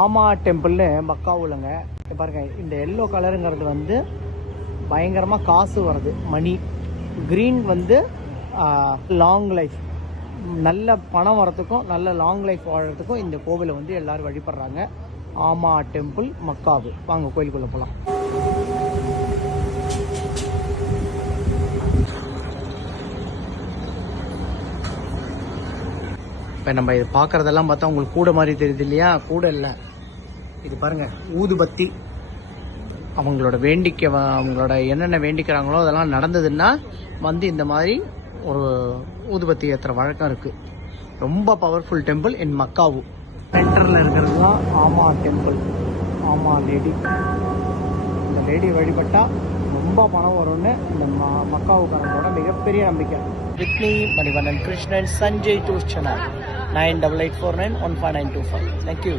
ஆமா டெம்பிள்னு மக்காவுலங்க பாருங்க. இந்த எல்லோ கலருங்கிறது வந்து பயங்கரமாக காசு வருது, மணி. க்ரீன் வந்து லாங் லைஃப், நல்ல பணம் வரத்துக்கும் நல்ல லாங் லைஃப் வாழறதுக்கும் இந்த கோவிலை வந்து எல்லாரும் வழிபடுறாங்க. ஆமா டெம்பிள் மக்காவு. வாங்க கோயிலுக்குள்ளே போகலாம். இப்போ நம்ம இது பார்க்குறதெல்லாம் பார்த்தா உங்களுக்கு கூட மாதிரி தெரியுது இல்லையா? கூட இல்லை, இது பாருங்கள் ஊதுபத்தி. அவங்களோட அவங்களோட என்னென்ன வேண்டிக்கிறாங்களோ அதெல்லாம் நடந்ததுன்னா வந்து இந்த மாதிரி ஒரு ஊதுபத்தி ஏற்றுற வழக்கம் இருக்குது. ரொம்ப பவர்ஃபுல் டெம்பிள் இன் மக்காவு. சென்டரில் இருக்கிறது தான் ஆமா டெம்பிள். ஆமா லேடி. இந்த லேடி வழிபட்டால் ரொம்ப பணம் வரும்னு இந்த மக்காவுக்காரங்களோட மிகப்பெரிய நம்பிக்கை. With me Manivannan Krishnan, Sanjay tour channel 9884915925. Thank you.